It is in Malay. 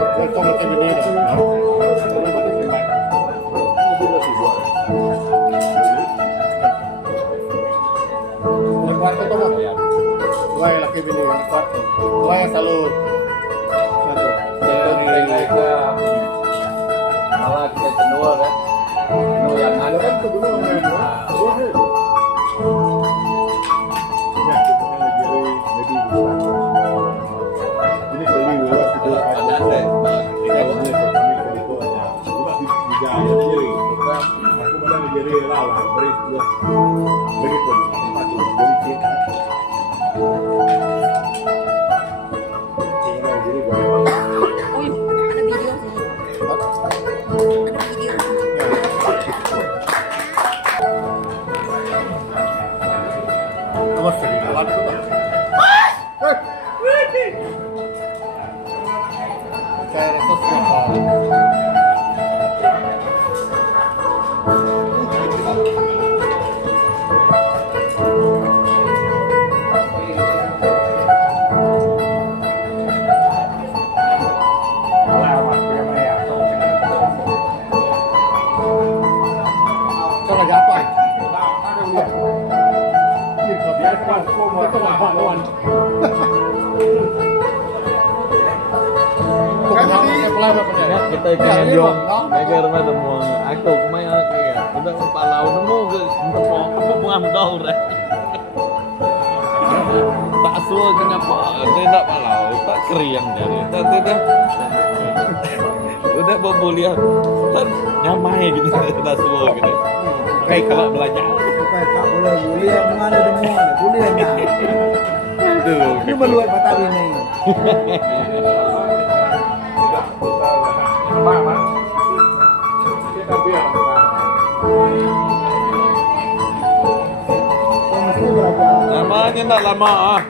Không là cái bên đây kuat itu mah ya. Dua laki bini yang kuat. Dua yang selalu dari ke malah kita cendur kan. Cendur yang ada kan itu dulu yang dua. Ya, kita kan lagi jadi ini beli dua itu ada deh. Kita punya kami itu hanya cuma di jaya jadi. Aku malah jadi lawan beri dua. Begitu. Kita kaya yung kaya ramai demo aku kumai aku ya udah palau nemu ke tepung apa bunga dong deh tak suka kenapa tidak palau tak keriang jadi tidak udah berbulian kan nyamai gitu tak suka gitu kayak kalau belajar kayak tak boleh bulian mana demo bulian tuh ini meluat mata ini Kita biar namanya tak lama ah